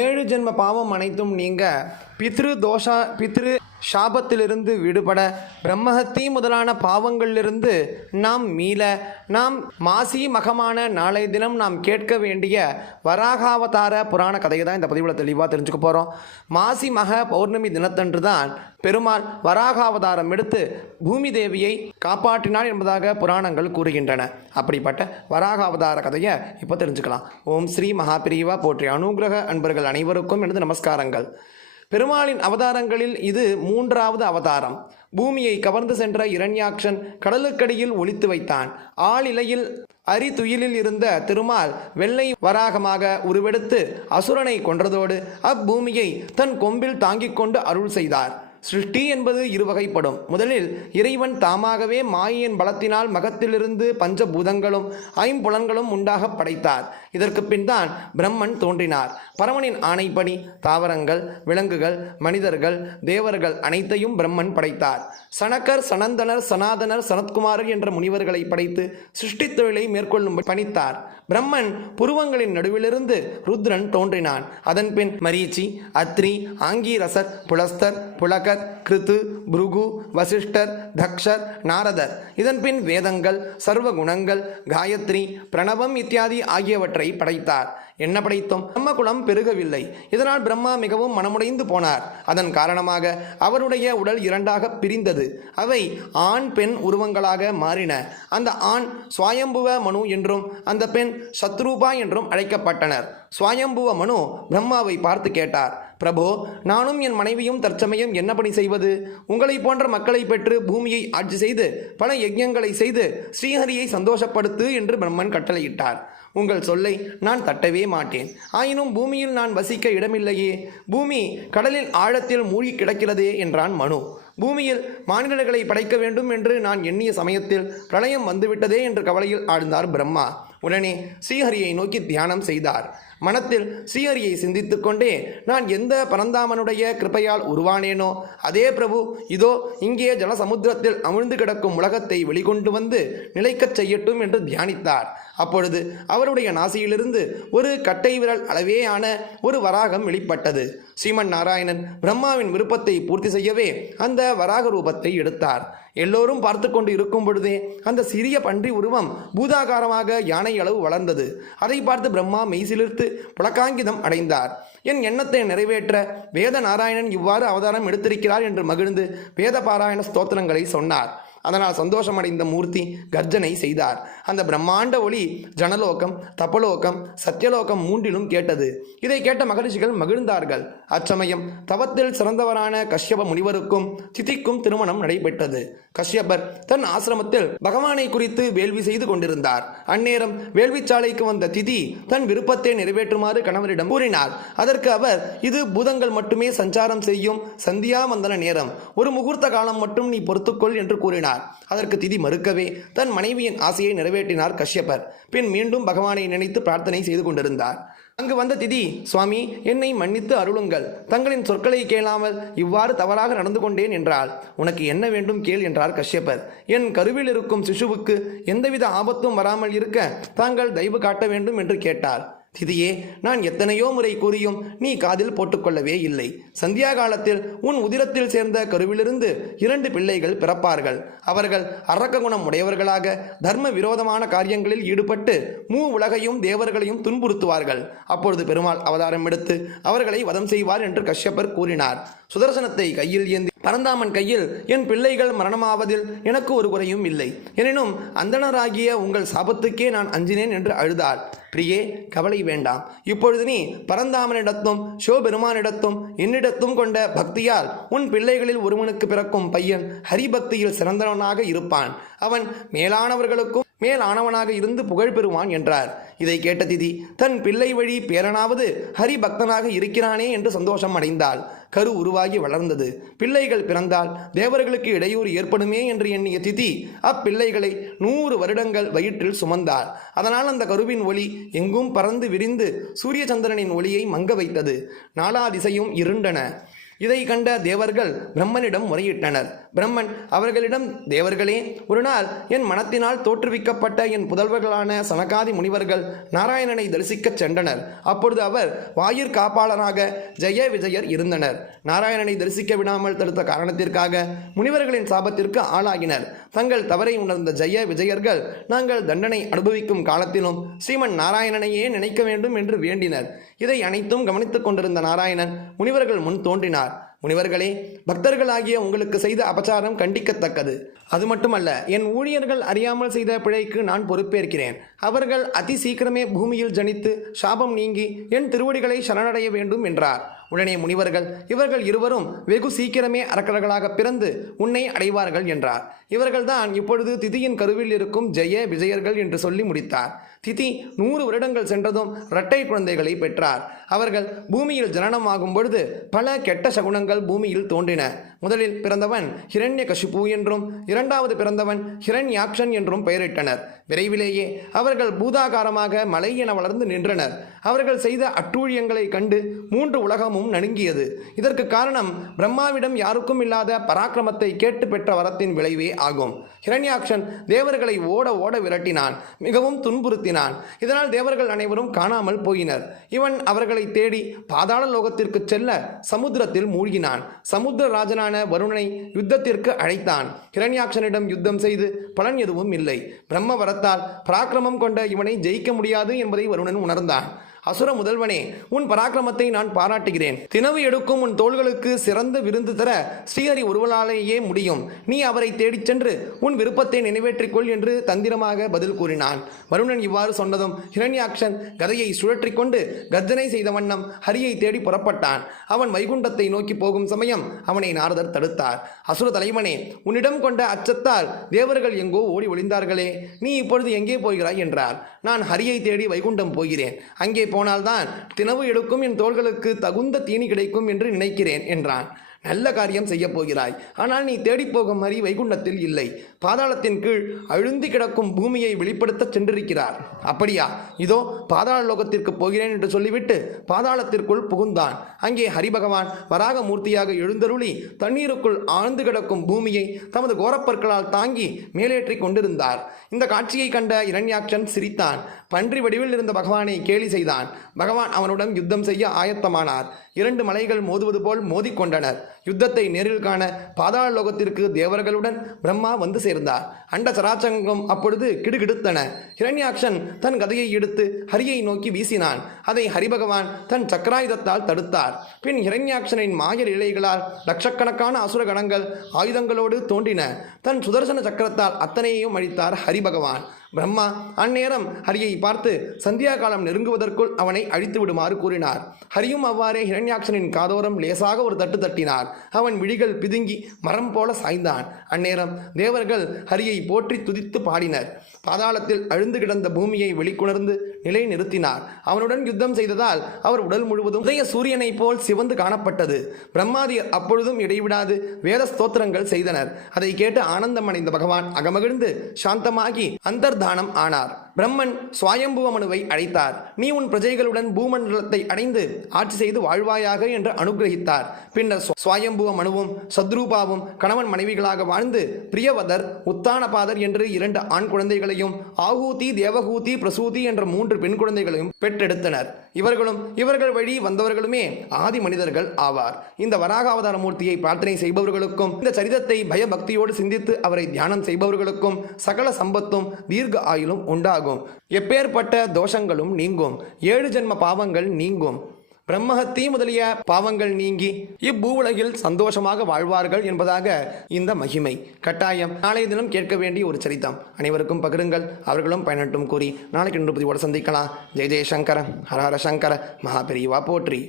ஏழு ஜென்ம பாவம் அனைத்தும் நீங்க பித்ரு சாபத்திலிருந்து விடுபட பிரம்மஹத்தி முதலான பாவங்களிலிருந்து நாம் மீள நாம் மாசி மகமான நாளை தினம் நாம் கேட்க வேண்டிய வராகாவதார புராண கதையை தான் இந்த பதிவில் தெளிவாக தெரிஞ்சுக்க போகிறோம். மாசி மக பௌர்ணமி தினத்தன்று தான் பெருமாள் வராகாவதாரம் எடுத்து பூமி தேவியை காப்பாற்றினார் என்பதாக புராணங்கள் கூறுகின்றன. அப்படிப்பட்ட வராகாவதார கதையை இப்போ தெரிஞ்சுக்கலாம். ஓம் ஸ்ரீ மகாபிரிவா போற்றி. அனுகிரக அன்பர்கள் அனைவருக்கும் எனது நமஸ்காரங்கள். பெருமாளின் அவதாரங்களில் இது மூன்றாவது அவதாரம். பூமியை கவர்ந்து சென்ற இரண்யாக்ஷன் கடலுக்கடியில் ஒளித்து வைத்தான். ஆளிலையில் அரிதுயிலில் இருந்த திருமால் வெள்ளை வராகமாக உருவெடுத்து அசுரனை கொன்றதோடு அப்பூமியை தன் கொம்பில் தாங்கிக் கொண்டு அருள் செய்தார். சிருஷ்டி என்பது இருவகைப்படும். முதலில் இறைவன் தாமாகவே மாயின் பலத்தினால் மகத்திலிருந்து பஞ்சபூதங்களும் ஐம்புலன்களும் உண்டாக படைத்தார். இதற்கு பின் தான் பிரம்மன் தோன்றினார். பரமனின் ஆணைப்படி தாவரங்கள், விலங்குகள், மனிதர்கள், தேவர்கள் அனைத்தையும் பிரம்மன் படைத்தார். சனக்கர், சனந்தனர், சனாதனர், சனத்குமாரர் என்ற முனிவர்களை படைத்து சிருஷ்டி தொழிலை மேற்கொள்ளும் பணித்தார். பிரம்மன் புருவங்களின் நடுவிலிருந்து ருத்ரன் தோன்றினான். அதன் பின் மரீச்சி, அத்ரி, ஆங்கீரசர், புலஸ்தர், புலகர், கிருத்து, புருகு, வசிஷ்டர், தக்ஷர், நாரதர். இதன் பின் வேதங்கள், சர்வகுணங்கள், காயத்ரி, பிரணவம் இத்தியாதி ஆகியவற்றை படைத்தார். என்ன படைத்தோம்? பிரம்மகுலம் பெருகவில்லை. இதனால் பிரம்மா மிகவும் மனமுடைந்து போனார். அதன் காரணமாக அவருடைய உடல் இரண்டாக பிரிந்தது. அவை ஆண் பெண் உருவங்களாக மாறின. அந்த ஆண் சுவாயம்புவ மனு என்றும் அந்த பெண் சத்ரூபா என்றும் அழைக்கப்பட்டனர். சுவாயம்புவ மனு பிரம்மாவை பார்த்து கேட்டார், பிரபோ, நானும் என் மனைவியும் தற்சமயம் என்ன பணி செய்வது? உங்களை போன்ற மக்களை பெற்று பூமியை ஆட்சி செய்து பல யஜ்ஞங்களை செய்து ஸ்ரீஹரியை சந்தோஷப்படுத்து என்று பிரம்மன் கட்டளையிட்டார். உங்கள் சொல்லை நான் தட்டவே மாட்டேன். ஆயினும் பூமியில் நான் வசிக்க இடமில்லையே, பூமி கடலில் ஆழத்தில் மூழ்கி கிடக்கிறதே என்றான் மனு. பூமியில் மானிடர்களை படைக்க வேண்டும் என்று நான் எண்ணிய சமயத்தில் பிரளயம் வந்துவிட்டதே என்று கவலையில் ஆழ்ந்தார் பிரம்மா. உடனே ஸ்ரீஹரியை நோக்கி தியானம் செய்தார். மனத்தில் ஸ்ரீஹரியை சிந்தித்து கொண்டே, நான் எந்த பரந்தாமனுடைய கிருபையால் உருவானேனோ அதே பிரபு இதோ இங்கே ஜலசமுத்திரத்தில் அமிழ்ந்து கிடக்கும் உலகத்தை வெளிக்கொண்டு வந்து நிலைக்கச் செய்யட்டும் என்று தியானித்தார். அப்பொழுது அவருடைய நாசியிலிருந்து ஒரு கட்டை விரல் அளவேயான ஒரு வராகம் வெளிப்பட்டது. ஸ்ரீமன் நாராயணன் பிரம்மாவின் விருப்பத்தை பூர்த்தி செய்யவே அந்த வராக ரூபத்தை எடுத்தார். எல்லோரும் பார்த்து கொண்டு இருக்கும் பொழுதே அந்த சிறிய பன்றி உருவம் பூதாகாரமாக யானை அளவு வளர்ந்தது. அதை பார்த்து பிரம்மா மெய்சிலிர்த்து புலகாங்கிதம் அடைந்தார். என் எண்ணத்தை நிறைவேற்ற வேத நாராயணன் இவ்வாறு அவதாரம் எடுத்திருக்கிறார் என்று மகிழ்ந்து வேத பாராயண ஸ்தோத்திரங்களை சொன்னார். அதனால் சந்தோஷமடைந்த மூர்த்தி கர்ஜனை செய்தார். அந்த பிரம்மாண்ட ஒளி ஜனலோகம், தபலோகம், சத்தியலோகம் மூன்றிலும் கேட்டது. இதை கேட்ட மகரிஷிகள் மகிழ்ந்தார்கள். அச்சமயம் தவத்தில் சிறந்தவரான கஷ்யப முனிவருக்கும் திதிக்கும் திருமணம் நடைபெற்றது. கஷ்யபர் தன் ஆசிரமத்தில் பகவானை குறித்து வேள்வி செய்து கொண்டிருந்தார். அந்நேரம் வேள்விச்சாலைக்கு வந்த திதி தன் விருப்பத்தை நிறைவேற்றுமாறு கணவரிடம் கூறினார். அதற்கு அவர், இது பூதங்கள் மட்டுமே சஞ்சாரம் செய்யும் சந்தியாவந்தன நேரம், ஒரு முகூர்த்த காலம் மட்டும் நீ பொறுத்துக்கொள் என்று கூறினார். அதற்கு திதி மறுக்கவே தன் மனைவியின் ஆசையை நிறைவேற்றினார் கஷ்யபர். பின் மீண்டும் பகவானை நினைத்து பிரார்த்தனை செய்து கொண்டிருந்தார். அங்கு வந்த திதி, சுவாமி, என்னை மன்னித்து அருளுங்கள். தங்களின் சொற்களை கேளாமல் இவ்வாறு தவறாக நடந்து கொண்டேன் என்றால் உனக்கு என்ன வேண்டும் கேள் என்றார் கஷ்யபர். என் கருவில் இருக்கும் சிசுவுக்கு எந்தவித ஆபத்தும் வராமல் இருக்க தாங்கள் தயவு காட்ட வேண்டும் என்று கேட்டார். திதியே, நான் எத்தனையோ முறை கூறியும் நீ காதில் போட்டுக்கொள்ளவே இல்லை. சந்தியா காலத்தில் உன் உதிரத்தில் சேர்ந்த கருவிலிருந்து 2 பிள்ளைகள் பிறப்பார்கள். அவர்கள் அரக்க குணம் உடையவர்களாக தர்ம விரோதமான காரியங்களில் ஈடுபட்டு உலகையும் தேவர்களையும் துன்புறுத்துவார்கள். அப்பொழுது பெருமாள் அவதாரம் எடுத்து அவர்களை வதம் செய்வார் என்று கஷ்யபர் கூறினார். சுதர்சனத்தை கையில் ஏந்தி பரந்தாமன் கையில், என் பிள்ளைகள் மரணமாவதில் எனக்கு ஒரு குறையும் இல்லை. எனினும் அந்தணராகிய உங்கள் சாபத்துக்கே நான் அஞ்சினேன் என்று அழுதார். பிரியே, கவலை வேண்டாம். இப்பொழுது நீ பரந்தாமனிடத்தும் சிவபெருமானிடத்தும் என்னிடத்தும் கொண்ட பக்தியால் உன் பிள்ளைகளில் ஒருவனுக்கு பிறக்கும் பையன் ஹரிபக்தியில் சிறந்தவனாக இருப்பான். அவன் மேலானவர்களுக்கும் மேலானவனாக இருந்து புகழ் பெறுவான் என்றார். இதை கேட்ட திதி தன் பிள்ளை வழி பேரனாவது ஹரிபக்தனாக இருக்கிறானே என்று சந்தோஷம் அடைந்தாள். கரு உருவாகி வளர்ந்தது. பிள்ளைகள் பிறந்தால் தேவர்களுக்கு இடையூறு ஏற்படுமே என்று எண்ணிய திதி அப்பிள்ளைகளை 100 வருடங்கள் வயிற்றில் சுமந்தாள். அதனால் அந்த கருவின் ஒளி எங்கும் பறந்து விரிந்து சூரிய சந்திரனின் ஒளியை மங்க வைத்தது. நாலா திசையும் இருண்டன. இதை கண்ட தேவர்கள் பிரம்மனிடம் முறையிட்டனர். பிரம்மன் அவர்களிடம், தேவர்களே, ஒரு நாள் என் மனத்தினால் தோற்றுவிக்கப்பட்ட என் புதல்வர்களான சனகாதி முனிவர்கள் நாராயணனை தரிசிக்கச் சென்றனர். அப்பொழுது அவர் வாயிற் காப்பாளராக ஜெய விஜயர் இருந்தனர். நாராயணனை தரிசிக்க விடாமல் தடுத்த காரணத்திற்காக முனிவர்களின் சாபத்திற்கு ஆளாகினர். தங்கள் தவறை உணர்ந்த ஜெய விஜயர்கள் நாங்கள் தண்டனை அனுபவிக்கும் காலத்திலும் ஸ்ரீமன் நாராயணனையே நினைக்க வேண்டும் என்று வேண்டினர். இதை அனைத்தும் கவனித்துக் கொண்டிருந்த நாராயணன் முனிவர்கள் முன் தோன்றினார். முனிவர்களே, பக்தர்களாகிய உங்களுக்கு செய்த அபச்சாரம் கண்டிக்கத்தக்கது. அது மட்டுமல்ல, என் ஊழியர்கள் அறியாமல் செய்த பிழைக்கு நான் பொறுப்பேற்கிறேன். அவர்கள் அதி சீக்கிரமே பூமியில் ஜனித்து சாபம் நீங்கி என் திருவடிகளை சரணடைய வேண்டும் என்றார். உடனே முனிவர்கள், இவர்கள் இருவரும் வெகு சீக்கிரமே அரக்கர்களாக பிறந்து உன்னை அடைவார்கள் என்றார். இவர்கள்தான் இப்பொழுது திதியின் கருவில் இருக்கும் ஜெய விஜயர்கள் என்று சொல்லி முடித்தார். திதி 100 வருடங்கள் சென்றதும் இரட்டை குழந்தைகளை பெற்றார். அவர்கள் பூமியில் ஜனனமாகும் பொழுது பல கெட்ட சகுனங்கள் பூமியில் தோன்றின. முதலில் பிறந்தவன் ஹிரண்யகசிபு என்றும், இரண்டாவது பிறந்தவன் ஹிரண்யாக்ஷன் என்றும் பெயரிட்டனர். விரைவிலேயே அவர்கள் பூதாகாரமாக மலை என வளர்ந்து நின்றனர். அவர்கள் செய்த அட்டூழியங்களை கண்டு 3 உலகமும் நடுங்கியது. இதற்கு காரணம் பிரம்மாவிடம் யாருக்கும் இல்லாத பராக்கிரமத்தை கேட்டு பெற்ற வரத்தின் விளைவே ஆகும். ஹிரண்யாக்ஷன் தேவர்களை ஓட ஓட விரட்டினான், மிகவும் துன்புறுத்தினான். இதனால் தேவர்கள் அனைவரும் காணாமல் போயினர். இவன் அவர்களை தேடி பாதாள லோகத்திற்கு செல்ல சமுத்திரத்தில் மூழ்கினான். சமுத்திர ராஜனான வருணனை யுத்தத்திற்கு அழைத்தான். ஹிரண்யாக்ஷனிடம் யுத்தம் செய்து பலன் எதுவும் இல்லை. பிரம்ம வரத்தால் பராக்கிரமம் கொண்ட இவனை ஜெயிக்க முடியாது என்பதை வருணன் உணர்ந்தான். அசுர முதல்வனே, உன் பராக்கிரமத்தை நான் பாராட்டுகிறேன். தினவு எடுக்கும் உன் தோள்களுக்கு சிறந்த விருந்து தர ஸ்ரீஹரி ஒருவனாலேயே முடியும். நீ அவரை தேடிச் சென்று உன் விருப்பத்தை நிறைவேற்றிக்கொள் என்று தந்திரமாக பதில் கூறினான். வருணன் இவ்வாறு சொன்னதும் ஹிரண்யாக்ஷன் கதையை சுழற்றிக் கொண்டு கர்ஜனை செய்த வண்ணம் ஹரியை தேடி புறப்பட்டான். அவன் வைகுண்டத்தை நோக்கி போகும் சமயம் அவனை நாரதர் தடுத்தார். அசுர தலைவனே, உன்னிடம் கொண்ட அச்சத்தால் தேவர்கள் எங்கோ ஓடி ஒளிந்தார்களே, நீ இப்பொழுது எங்கே போகிறாய் என்றார். நான் ஹரியை தேடி வைகுண்டம் போகிறேன். அங்கே போனால்தான் தினவு எடுக்கும் என் தோள்களுக்கு தகுந்த தீனி கிடைக்கும் என்று நினைக்கிறேன் என்றான். நல்ல காரியம் செய்ய போகிறாய். ஆனால் நீ தேடிப்போகும் ஹரி வைகுண்டத்தில் இல்லை. பாதாளத்தின் கீழ் அழுந்தி கிடக்கும் பூமியை வெளிப்படுத்த சென்றிருக்கிறார். அப்படியா? இதோ பாதாள லோகத்திற்கு போகிறேன் என்று சொல்லிவிட்டு பாதாளத்திற்குள் புகுந்தான். அங்கே ஹரிபகவான் வராக மூர்த்தியாக எழுந்தருளி தண்ணீருக்குள் ஆழ்ந்து கிடக்கும் பூமியை தமது கோரப்பற்களால் தாங்கி மேலேற்றி கொண்டிருந்தார். இந்த காட்சியை கண்ட இரண்யாக்ஷன் சிரித்தான். பன்றி வடிவில் இருந்த பகவானை கேலி செய்தான். பகவான் அவனுடன் யுத்தம் செய்ய ஆயத்தமானார். 2 மலைகள் மோதுவது போல் மோதிக்கொண்டனர். யுத்தத்தை நேரில் காண பாதாள லோகத்திற்கு தேவர்களுடன் பிரம்மா வந்து சேர்ந்தார். அண்ட சராச்சங்கம் அப்பொழுது கிடுகிடுத்தன. ஹிரண்யாக்ஷன் தன் கதையை எடுத்து ஹரியை நோக்கி வீசினான். அதை ஹரிபகவான் தன் சக்கராயுதத்தால் தடுத்தார். பின் ஹிரண்யாக்ஷனின் மாய இலைகளால் லட்சக்கணக்கான அசுர கணங்கள் ஆயுதங்களோடு தோன்றின. தன் சுதர்சன சக்கரத்தால் அத்தனையையும் அழித்தார் ஹரிபகவான். பிரம்மா அந்நேரம் ஹரியை பார்த்து சந்தியா காலம் நெருங்குவதற்குள் அவனை அழித்து விடுமாறு கூறினார். ஹரியும் அவ்வாறே ஹிரண்யாக்ஷனின் காதோரம் லேசாக ஒரு தட்டு தட்டினார். அவன் விழிகள் பிதுங்கி மரம் போல சாய்ந்தான். அந்நேரம் தேவர்கள் ஹரியை போற்றி துதித்து பாடினர். பாதாளத்தில் அழுந்து கிடந்த பூமியை வெளிக்கொணர்ந்து நிலை நிறுத்தினார். அவனுடன் யுத்தம் செய்ததால் அவர் உடல் முழுவதும் உதய சூரியனை போல் சிவந்து காணப்பட்டது. பிரம்மாதியர் அப்பொழுதும் இடைவிடாது வேத ஸ்தோத்திரங்கள் செய்தனர். அதை கேட்டு ஆனந்தம் அடைந்த பகவான் அகமகிழ்ந்து சாந்தமாகி அந்தர்தானம் ஆனார். பிரம்மன் சுவாயம்புவ மனுவை அழைத்தார். நீ உன் பிரஜைகளுடன் பூமண்டலத்தை அடைந்து ஆட்சி செய்து வாழ்வாயாக என்று அனுகிரகித்தார். பின்னர் சுவாயம்புவ மனுவும் சத்ரூபாவும் கணவன் மனைவிகளாக வாழ்ந்து பிரியவதர், உத்தானபாதர் என்று 2 ஆண் குழந்தைகளையும் ஆகூதி, தேவகூதி, பிரசூதி என்ற 3 பெண் குழந்தைகளையும் பெற்றெடுத்தனர். இவர்களும் இவர்கள் வழி வந்தவர்களுமே ஆதி மனிதர்கள் ஆவார். இந்த வராக அவதார மூர்த்தியை பிரார்த்தனை செய்பவர்களுக்கும் இந்த சரிதத்தை பயபக்தியோடு சிந்தித்து அவரை தியானம் செய்பவர்களுக்கும் சகல சம்பத்தும் தீர்க்க ஆயுளும் உண்டாகும். எப்பேற்பட்ட தோஷங்களும் நீங்கும். 7 ஜென்ம பாவங்கள் நீங்கும். பிரம்மஹத்தி முதலிய பாவங்கள் நீங்கி இப்பூவுலகில் சந்தோஷமாக வாழ்வார்கள் என்பதாக இந்த மகிமை. கட்டாயம் நாளைய தினம் கேட்க வேண்டிய ஒரு சரித்தம். அனைவருக்கும் பகிருங்கள், அவர்களும் பயனட்டும் கூறி நாளைக்கு 1 பதிவோடு சந்திக்கலாம். ஜெய ஜெயசங்கர, ஹர ஹர சங்கர, மகாபெரிவா போற்றி.